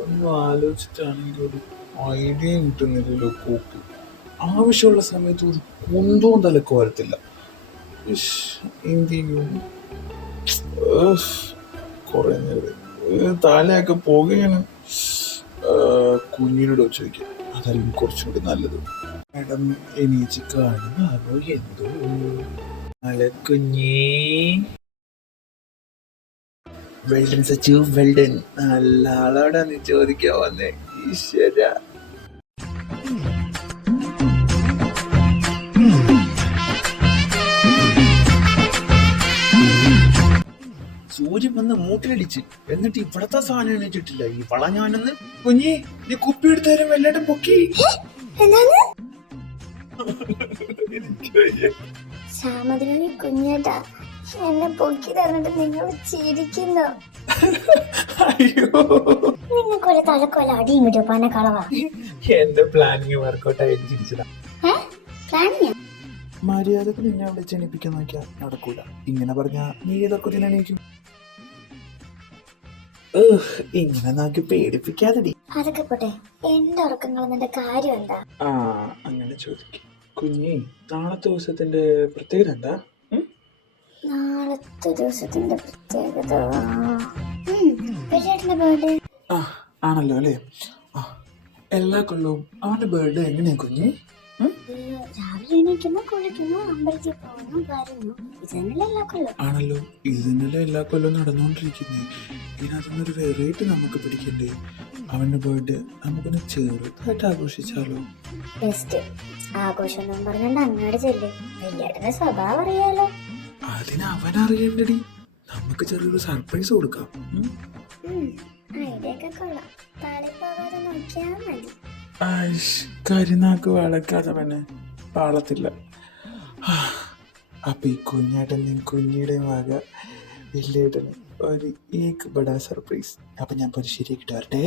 ഒന്നും ആലോചിച്ചിട്ടാണെങ്കിൽ ഒരു ഐഡിയ കിട്ടുന്നില്ലല്ലോ കോക്ക്. ആവശ്യമുള്ള സമയത്ത് ഒരു കുന്തവും തലക്ക് വരത്തില്ല. എന്ത് ചെയ്യും? കുറെ നേരം തലയൊക്കെ പോകുകയാണ്. കുഞ്ഞിനോട് ചോദിക്കാം, അതായിരിക്കും കുറച്ചുകൂടി നല്ലത്. മാഡം എണീച്ച് കാണുന്നാണോ എന്തോ? കുഞ്ഞേ, വെൽഡൻ സച്ചു, വെൽഡൻ. നല്ല ആളോടാ നീ ചോദിക്കാൻ വന്നേ. ഈശ്വര, സൂര്യൻ വന്ന് മൂട്ടിലടിച്ച്, എന്നിട്ട് ഇവിടത്തെ സാധനം എണീച്ചിട്ടില്ല. ഈ വള ഞാനൊന്ന് കുഞ്ഞി, നീ കുപ്പി എടുത്തേരും വെല്ലട്ടും പൊക്കി. കുഞ്ഞേട്ടാ, എന്നെ പൊക്കി തന്നിട്ട് നിങ്ങൾ ചിരിക്കുന്നു. അയ്യോ, നിങ്ങൾക്കൊരു തലക്കൊല്ല അടിയും കിട്ടും പന കളവാ. എന്റെ പ്ലാനിങ് വർക്കൗട്ട് ആയി ചിരിച്ചതാ. പ്ലാനിങ് മര്യാദക്ക് നിന്നെ അവിടെ ജനിപ്പിക്കാൻ നോക്കിയാ നടക്കൂല. ഇങ്ങനെ പറഞ്ഞാ നീ ഏതൊക്കെ എണീക്കും? ഇങ്ങനെ നോക്കി പേടിപ്പിക്കാതെടി. അതൊക്കെ പോട്ടെ, എന്റെ ഉറക്കങ്ങൾ നിന്റെ കാര്യം എന്താ? അങ്ങനെ ചോദിക്കും. കുഞ്ഞി, നാളത്തെ ദിവസത്തിന്റെ പ്രത്യേകത എന്താ? നാളത്തെ ദിവസത്തിന്റെ പ്രത്യേകത ബർത്ത്ഡേ. ആണല്ലോ അല്ലേ? എല്ലാ കൊല്ലവും അവന്റെ ബർത്ത്ഡേ എങ്ങനെയാ കുഞ്ഞി? രാവിലെ എണീക്കുന്നു, കുളിക്കുന്നു, അമ്പലത്തിൽ പോകുന്നു, വരുന്നു. ഇതന്നെയല്ലേ എല്ലാ കൊല്ലം? ആണല്ലോ, ഇത് തന്നെയല്ലേ എല്ലാ കൊല്ലവും നടന്നുകൊണ്ടിരിക്കുന്നേ. ഇതിനകത്തുനിന്നൊരു വെറൈറ്റി നമുക്ക് പിടിക്കണ്ടേ? അവന്റെ ബർത്ത്ഡേ നമുക്കൊന്ന് ചെറുതായിട്ട് ആഘോഷിച്ചാലോ? ബെസ്റ്റ്. ആഘോഷം എന്ന് പറഞ്ഞാൽ അങ്ങോട്ട് ചെല്ലും. വലിയേട്ടന്റെ സ്വഭാവം അറിയാലോ. അതിന് അവനറിയണ്ടടി. നമുക്ക് ചെറിയൊരു സർപ്രൈസ് കൊടുക്കാം. ഐഡിയ ഒക്കെ കൊള്ളാം. പാളിപ്പോകാതെ നോക്കിയാൽ മതി. കരിനാക്ക് വളക്കാത്തവന് പാളത്തില്ല. അപ്പൊ ഈ കുഞ്ഞേട്ടൻ കുഞ്ഞിയുടെ മക വലിയേട്ടന് ഒരു ഏക്ക് ബഡാ സർപ്രൈസ്. അപ്പൊ ഞാൻ ശരിയാക്കിട്ട് വരട്ടെ.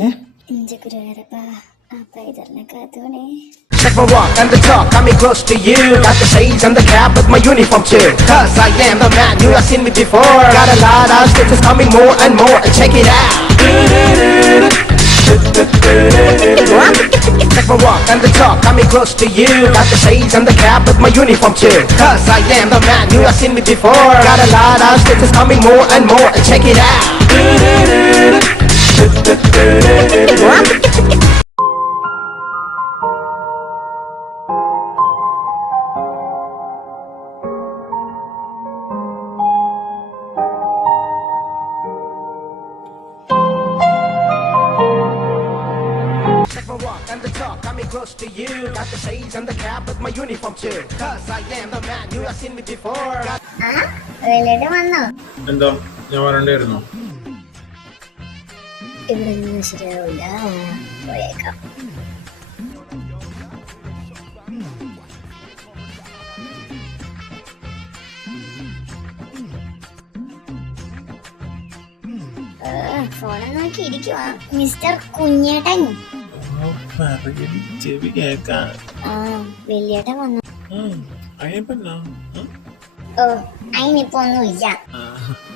Check my walk and the talk, coming close to you. Got the shades and the cap with my uniform too. Cause I am the man, you have seen me before. Got a lot of stitches coming more and more. Check it out. Check my walk and the talk, coming close to you. Got the shades and the cap with my uniform too. Cause I am the man, you have seen me before. Got a lot of stitches coming more and more. Check it out. And the talk, coming close to you. Got the shades and the cap with my uniform too. Cause I am the man, you have seen me before. എന്താ ഞാൻ വരണ്ടായിരുന്നോ? ഇവിടെ നിന്ന് ശരിയാവില്ല, പോയേക്കാം. ഫോണിൽ നോക്കി ഇരിക്കുവാ mister Kunjettan. ചെവി കേക്കാൻ വലിയേട്ടൻ വന്നു. ഓ, അതിനിപ്പോ ഒന്നുമില്ല.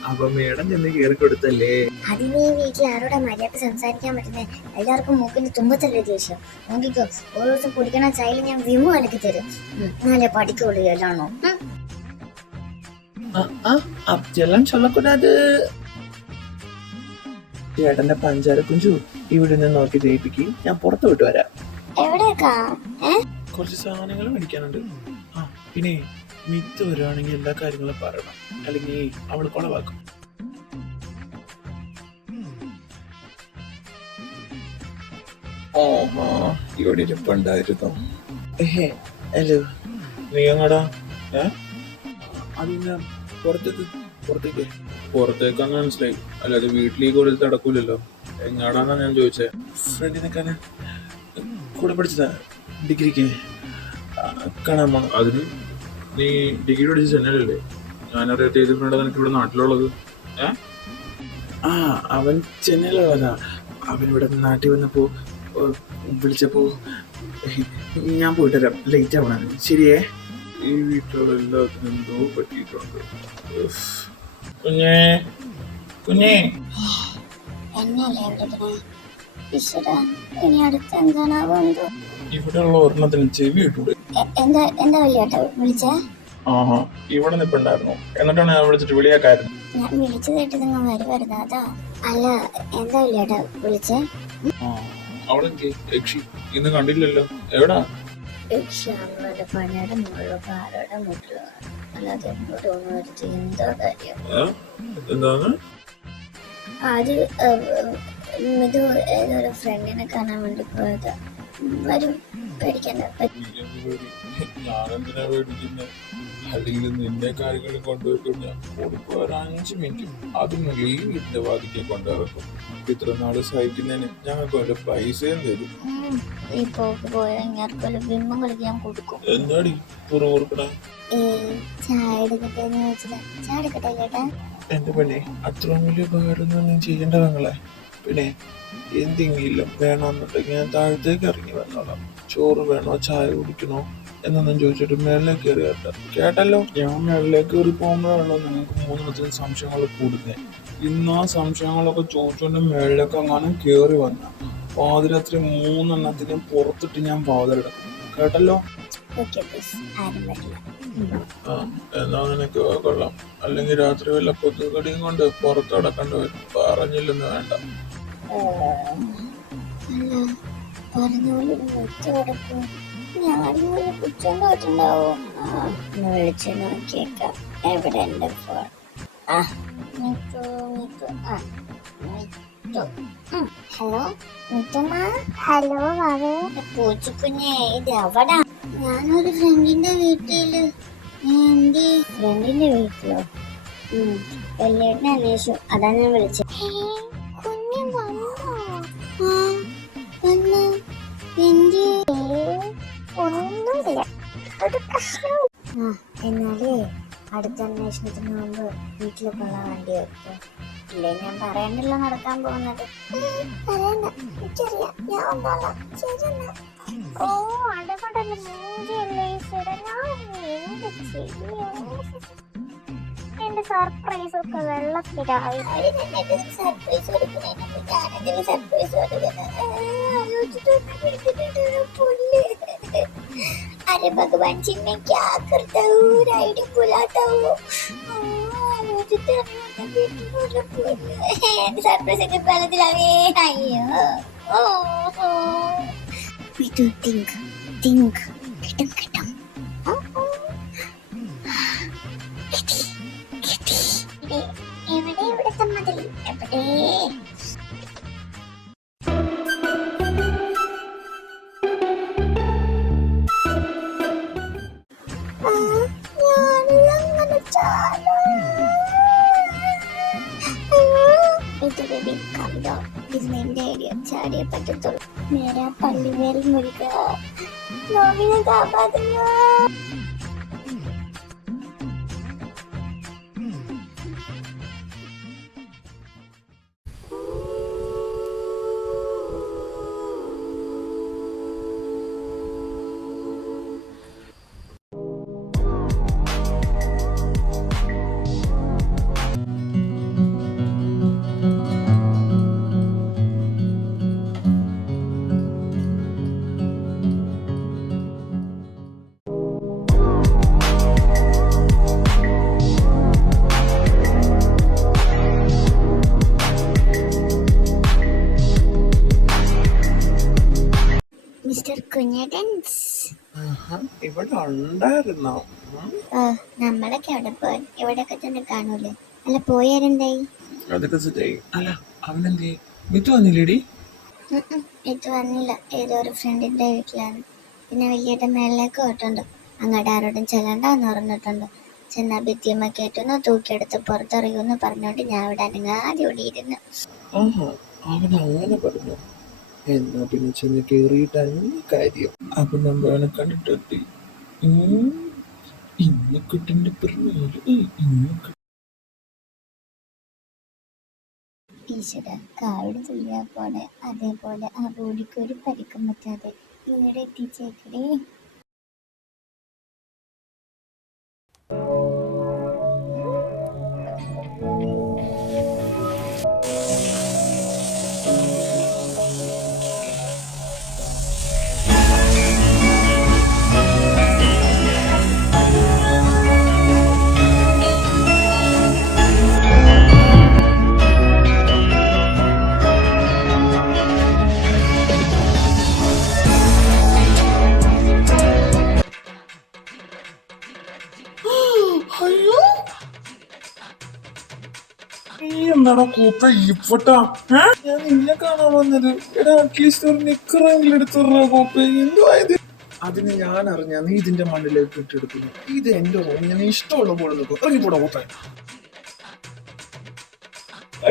അപ്പൊ മേഡം ചെന്ന് കേറി കൊടുത്തല്ലേ? അതിന് ഈ വീട്ടിൽ ആരോടെ മര്യാദ സംസാരിക്കാൻ പറ്റുന്നേ? എല്ലാവർക്കും മൂക്കിന്റെ തുമ്പത്തല്ലേ ദേഷ്യം. നോക്കിക്കോ, ഓരോ ദിവസം കുടിക്കണ ചായയിൽ ഞാൻ വിമു കലക്കി തരും. നല്ല പഠിക്കുള്ളൂ എല്ലാണോ? അബ്ജെല്ലാം ചൊല്ലക്കൂടാത്. ചേട്ടന്റെ പഞ്ചാര കുഞ്ചു ഇവിടെ നിന്ന് നോക്കി ജയിപ്പിക്കും. ഞാൻ പുറത്ത് വിട്ടു വരാം. എവിടേക്കാ? കുറച്ച് സാധനങ്ങൾ മേടിക്കാനുണ്ട്. പിന്നെ മിത്ത് വരുവാണെങ്കിൽ എല്ലാ കാര്യങ്ങളും പറയണം, അല്ലെങ്കിൽ അവള് കൊളവാക്കും. ഇവിടെ ഇരിപ്പുണ്ടായിരുന്നു. ഹലോ, നീ എങ്ങടാ? അതിന് പുറത്തേക്കാന്ന് മനസ്സിലായി. അല്ലാതെ വീട്ടിലേക്ക് ഒരു നടക്കൂലല്ലോ. എങ്ങാടാന്നാ ഞാൻ ചോദിച്ചേ. ഫ്രണ്ടിനെക്കാണ് കൂടെ പഠിച്ചതാ ഡിഗ്രിക്ക്. കാണാൻ പോണം. അതിന് നീ ഡിഗ്രി പഠിച്ച ചെന്നൈയിലല്ലേ? ഞാനറിയാത്ത ഏത് ഫ്രണ്ടാണ് നിനക്ക് ഇവിടെ നാട്ടിലുള്ളത്? ആ അവൻ ചെന്നൈയിലുള്ളതാ. അവനിവിടെ നാട്ടിൽ വന്നപ്പോൾ വിളിച്ചപ്പോൾ ഞാൻ പോയിട്ട് വരാം, ലേറ്റ് ആവണം. ശരിയേ? ഈ വീട്ടിലെല്ലാത്തിനും എന്തോ പറ്റിയിട്ടുണ്ട്. കുഞ്ഞേ കുഞ്ഞേ എന്നല്ലേ വിളിക്കണേ? ഈശ്വരാ, ഇനി അടുത്ത് എന്താണാവോ എന്തോ. ഇവിടെ ഉള്ള ഒരെണ്ണത്തിന് ചെവി ഇട്ടൂടെ? എന്താ എന്താ വലിയേട്ടാ വിളിച്ചേ? ആഹാ, ഇവിടെ നിൽപ്പുണ്ടായിരുന്നു. എന്നിട്ടാണ് ഞാൻ വിളിച്ചിട്ട് വിളിയാക്കായിരുന്നു. ഞാൻ വിളിച്ചു കേട്ട് നിങ്ങൾ വരുന്നത് അതാ. അല്ല, എന്താ വലിയേട്ടാ വിളിച്ചേ? അവിടെ യക്ഷി ഇന്ന് കണ്ടില്ലല്ലോ, എവിടാ? യക്ഷിയാമ്മയുടെ പണിയുടെ മുകളിലോ പാറയുടെ മുട്ടിലോ, അല്ലാതെ എന്നോട് ഒന്നും വരുത്തി എന്തോ കാര്യം. എന്താണ്? അത് ഇത് ഏതൊരു ഫ്രണ്ടിനെ കാണാൻ വേണ്ടി പോയത്. വരും, പേടിക്കണ്ട. ഞാനെന്തിനാ പേടിക്കുന്നത്? അല്ലെങ്കിൽ നിന്റെ കാര്യങ്ങളിൽ കൊണ്ടുപോയിക്കൊണ്ട് ഞാൻ ഓടിപ്പോ ഒരു 5 മിനിറ്റ് അതിനുള്ളിൽ ഈ വീട്ടിന്റെ വാതിക്കെ കൊണ്ടിറക്കും. ഇത്ര നാള് സഹിക്കുന്നതിന് ഞങ്ങൾക്ക് വല്ല പൈസയും തരും. ഈ പോക്ക് പോയാൽ ഇങ്ങർക്കൊരു ബിംബം കളിക്കാൻ കൊടുക്കും. എന്താടി പുറകോർക്കണേ? ചായ എടുക്കട്ടെന്ന് ചോദിച്ചില്ല. ചായ എടുക്കട്ടെ ചേട്ടാ? എന്റെ പെണ്ണെ, അത്ര വലിയ ഉപകാരമൊന്നും ഞാൻ ചെയ്യേണ്ട പെങ്ങളെ. പിന്നെ എന്തെങ്കിലും വേണമെന്നുണ്ടെങ്കിൽ ഞാൻ താഴത്തേക്ക് ഇറങ്ങി വന്നോളാം. ചോറ് വേണോ, ചായ കുടിക്കണോ എന്നൊന്നും ചോദിച്ചിട്ട് മേളിലേക്ക് കയറി കേട്ടല്ലോ. ഞാൻ മേളിലേക്ക് കയറി പോകുമ്പോഴാണല്ലോ നിങ്ങൾക്ക് 3 സംശയങ്ങൾ കൂടുന്നത്. ഇന്ന് ആ സംശയങ്ങളൊക്കെ ചോദിച്ചുകൊണ്ട് മേളിലേക്ക് അങ്ങാനും കയറി വന്ന പാതിരാത്രി 3 പുറത്തിട്ട് ഞാൻ പാതിരെടുക്കും. കേട്ടല്ലോ? ആ, എന്നാ നിനക്ക് കൊള്ളാം. അല്ലെങ്കിൽ രാത്രി വല്ല കൊതുകടിയും കൊണ്ട് പുറത്തടക്കേണ്ടി വരും. പറഞ്ഞില്ലെന്ന് വേണ്ട. വിളിച്ചു നോക്കിയേക്കാം. എവിടെ എന്റെ ഫോൺ? ഹലോ മുത്തമ്മ. ഹലോ വാവേ. പൂച്ചക്കുഞ്ഞേ, ഇത് എവിടാ? ഞാനൊരു ഫ്രണ്ടിന്റെ വീട്ടില്. എന്റെ ഫ്രണ്ടിന്റെ വീട്ടിലോ? വെല്ലേട്ടനെ അന്വേഷിച്ചു, അതാ ഞാൻ വിളിച്ചത്. കുഞ്ഞു വന്നോ? വന്നു. എന്റെ ഒന്നുമില്ല, ഒരു പ്രശ്നം. എന്നാലേ അടുത്ത അന്വേഷണത്തിന് മുമ്പ് വീട്ടിൽ പോകാൻ വണ്ടി വെക്കും. ഇല്ലേ ഞാൻ പറയണ്ടല്ലോ നടക്കാൻ പോകുന്നത്. പറയണ്ട, എനിക്കറിയാം, ഞാൻ വന്നോളാം. ശരി. ഓ അടപടല മൂഞ്ചിയല്ലേ ഈശ്വര, ഞാൻ എന്ത് ചെയ്യും? എന്റെ സർപ്രൈസ് ഒക്കെ വെള്ളത്തിലായി. സർപ്രൈസ് കൊടുക്കുന്നതിന് ഞാനെന്തിന് സർപ്രൈസ് കൊടുക്കുന്നത്? अरे भगवान जी मैं क्या करता हूँ? राइडिंग बुलाता हूँ। सरप्राइज के पहले दिलावे अయ్యో. We do think കിട്ടും. എവിടെ തമ്മതിൽ എവിടെ? ചാടിയെ പറ്റത്തുള്ളൂ. മേരാ പള്ളിവേൽ മുരുക നോവിനെ കാപ്പാത്തുക. മിസ്റ്റർ കുഞ്ഞേട്ടൻസ്, ഇവിടെ ഉണ്ടായിരുന്നോ? നമ്മളൊക്കെ അവിടെ പോയി ഇവിടെയൊക്കെ തന്നെ കാണൂലേ? അല്ല പോയാരെന്തായി? അതൊക്കെ സെറ്റായി. അല്ല അവനെന്തേ? വിത്ത് വന്നില്ലേടി? ഇത് വന്നില്ല, ഏതോ ഒരു ഫ്രണ്ടിന്റെ വീട്ടിലാണ്. പിന്നെ വലിയേട്ടൻ മേളിലേക്ക് പോയിട്ടുണ്ട്. അങ്ങോട്ട് ആരോടും ചെല്ലണ്ടെന്ന് പറഞ്ഞിട്ടുണ്ട്. ചെന്നാ ഭിത്തിയമ്മ കേട്ടുന്നു, തൂക്കിയെടുത്ത് പുറത്തെറിയുമെന്ന് പറഞ്ഞോണ്ട് ഞാൻ ഇവിടെ അനങ്ങാതെ ഓടിയിരുന്നു. ആഹാ, അവൻ അങ്ങനെ പറഞ്ഞു. എന്നാ പിന്നെ ചെന്ന് കേറിയിട്ട് കാര്യം. അപ്പൊ നമ്മൾ അവനെ കണ്ടിട്ടെത്തി. ഇന്ന് കിട്ടന്റെ പിറന്നാള് ഇന്ന് ഈശ്വര കാവിടെ തുള്ളിയാ പോലെ അതേപോലെ ആ ബോഡിക്ക് ഒരു പരിക്കും പറ്റാതെ ഇവിടെ എത്തിച്ചേക്കടേ. അയ്യോ നീ എന്താടാ കൂപ്പ ഇപ്പട്ടാ ഞാൻ നിന്നെ കാണാൻ വന്നത്. എടാ അറ്റ്ലീസ്റ്റ് ഒരു നിക്കറെങ്കിലും എടുത്തുള്ള കൂപ്പ. എന്തുവായത്? അതിന് ഞാൻ അറിഞ്ഞ നീ ഇതിന്റെ മണ്ണിലേക്ക് ഇട്ടെടുക്കുന്നു. ഇത് എന്റെ റൂം, ഞാൻ ഇഷ്ടമുള്ള പോലെ നിൽക്കും. ഇറങ്ങിപ്പോടാ കൂപ്പ.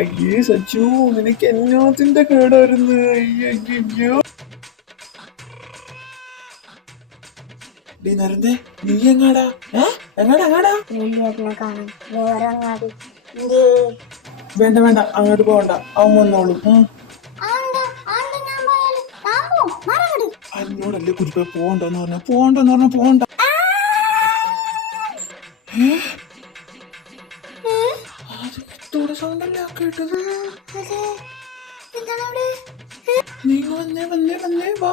അയ്യേ സച്ചു, നിനക്ക് എന്നാത്തിന്റെ കേടായിരുന്നു. അയ്യോ നരന്തേ, നീ എങ്ങാടാ? എങ്ങാടാ? കാണാം വേറെ അങ്ങാടി. വേണ്ട അങ്ങോട്ട് പോകണ്ട, അവൻ വന്നോളൂ. അതിനോടല്ലേ കുരിപ്പ പോകണ്ടെന്ന് പറഞ്ഞ പോകണ്ട. സൗണ്ടല്ലേ കേട്ടത്? നീ വന്നേ വാ.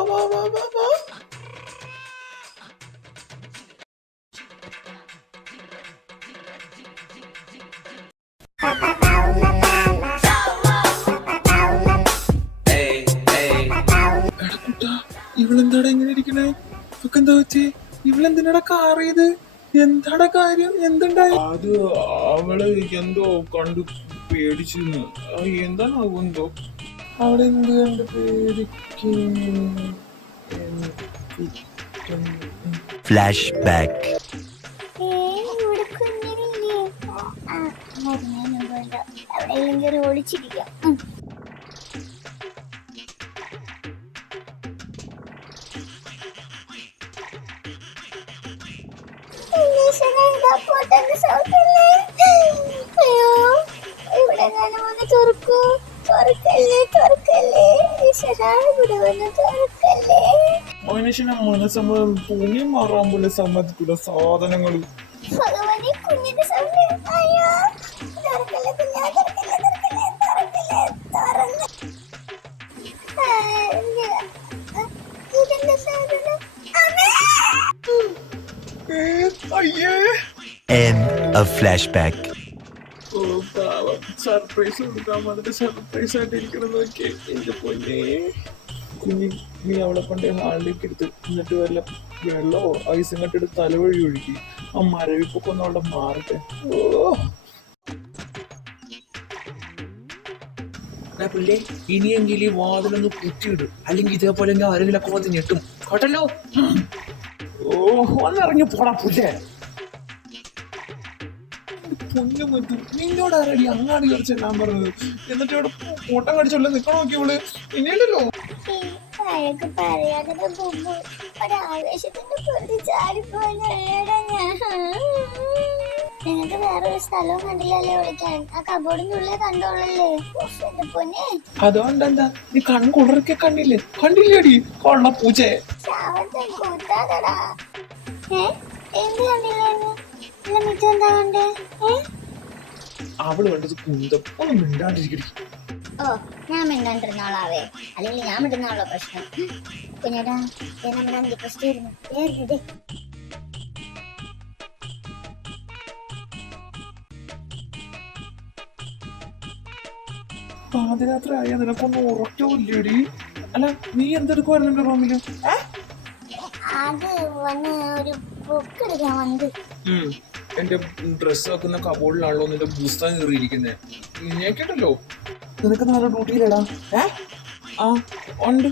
ഇവളെന്താടാ ഇങ്ങനെ ഇരിക്കണേ? ഇവക്ക് എന്താ പറ്റി? ഇവളെന്തിനാടാ കാറിയത്? എന്താടാ കാര്യം? എന്തുണ്ടായി? അത് അവള് എന്തോ കണ്ടു പേടിച്ചിരുന്നു. എന്താണാവോ എന്തോ. അവിടെ എന്ത് കണ്ട് പേടിക്ക്? Flash back. എവിടെയെങ്കിലും ഒളിച്ചിരിക്കാം. മനുഷ്യനെ മനസ്സമ്മ തുണി മാറാൻ പോലെ സമ്മതിക്കൂല സാധനങ്ങൾ. End of flashback. സർപ്രൈസ് കൊടുക്കാൻ വന്നിട്ട് സർപ്രൈസ് ആയിട്ട് ഇരിക്കണതൊക്കെ എന്റെ പൊന്നെ. കുഞ്ഞി നീ അവളെ കൊണ്ട് ഹാളിലേക്ക് എടുത്ത് എന്നിട്ട് വല്ല വെള്ളമോ ഐസും കട്ടെടുത്ത് തലവഴി ഒഴുക്കി ആ മരവിപ്പൊക്കെ ഒന്ന് അവിടെ മാറട്ടെ. പുള്ളേ, ഇനിയെങ്കിൽ ഈ വാതിലൊന്ന് കുത്തിയിടും, അല്ലെങ്കിൽ ഇതേപോലെ ആരെങ്കിലൊക്കെ വന്ന് ഞെട്ടും കേട്ടല്ലോ. ഒന്നിറങ്ങി പോടാ പുല്ലേ. പൊന്നു മറ്റും നിന്നോട് ആരടി അങ്ങാടി കുറച്ചെല്ലാം പറഞ്ഞത്? എന്നിട്ട് ഇവിടെ കൂട്ടം കടിച്ചോല്ലേ നിക്കണ നോക്കിയോള്. ഇനിയല്ലോ നിങ്ങക്ക് വേറൊരു സ്ഥലവും കണ്ടില്ലല്ലേ വിളിക്കാൻ? ആ കബോർഡിന്റെ ഉള്ളിൽ കണ്ടോളല്ലേ? എന്റെ പൊന്നെ, അതുകൊണ്ടെന്താ നീ കൺകുളറൊക്കെ കണ്ടില്ലേടി കൊള്ള പൂച്ചേ? ചാവത്തെ കൂത്താതടാ. എന്ത് കണ്ടില്ലായിരുന്നു? മിറ്റം എന്താ കണ്ടേ? അവള് കണ്ടത് കുന്തം. ഒന്നും മിണ്ടാണ്ടിരിക്കടി. ഓ, ഞാൻ മിണ്ടാണ്ടിരുന്നോളാവേ, അല്ലെങ്കിൽ ഞാൻ മിണ്ടുന്നോളോ പ്രശ്നം. കുഞ്ഞേട്ടാ, നമ്മുടെ റിക്വസ്റ്റ് വരുന്നു. പാതിരാത്രി ആയ നിനക്കൊന്നും ഉറക്കമില്ലേടി? അല്ല നീ എന്തെടുക്കുവായിരുന്നു എന്റെ റൂമില്? അത് വന്ന് ഒരു ബുക്ക് എടുക്കാൻ വന്നത്. എന്റെ ഡ്രസ് വെക്കുന്ന കബോർഡിലാണല്ലോ നിന്റെ പുസ്തകം കയറിയിരിക്കുന്നേ. കേട്ടല്ലോ നിനക്ക് നാളെ ഡ്യൂട്ടിയിലടാ. ഉണ്ട്.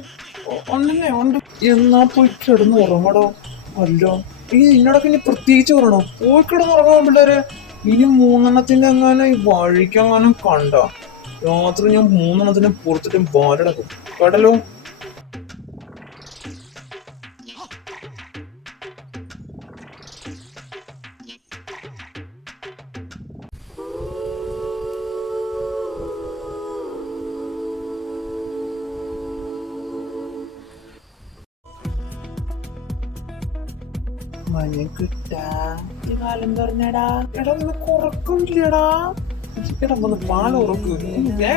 എന്നാ പോയി കിടന്ന് ഉറങ്ങടോ. അല്ലോ ഈ നിന്നോടൊക്കെ ഇനി പ്രത്യേകിച്ച് പറയണോ? പോയി കിടന്ന് ഉറങ്ങാൻ പിള്ളേരെ. ഇനി 3 എങ്ങാനും ഈ വഴിക്കെങ്ങാനും കണ്ട രാത്രി ഞാൻ 3 പുറത്തിട്ടും പാലടക്കും കേട്ടല്ലോ. മഞ്ഞക്കിട്ടാ കാലം പറഞ്ഞടാ. എടാ നിനക്ക് ഉറക്കമില്ലടാ. എടാ വന്ന് പാല് ഉറക്ക്.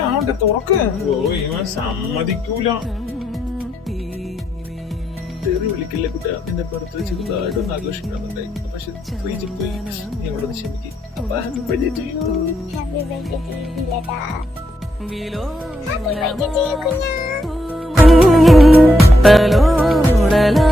ആവട്ടെ തുറക്ക്. ഓ ഇവൻ സമ്മതിക്കൂല. തെറി വിളിക്കില്ല കുട്ടാ. നിന്റെ ബർത്ത്ഡേ ചെറുതായിട്ടൊന്ന് ആഘോഷിക്കണമെന്നുണ്ടായി. പക്ഷെ ഫ്രീജിൽ പോയി നീ ഇവിടെ ക്ഷമിക്കും. അപ്പൊ happy birthday to you. Happy birthday വില്ലേട്ടാ. ഹാപ്പി ബർത്ത്ഡേ കുഞ്ഞാ. തലോടലാ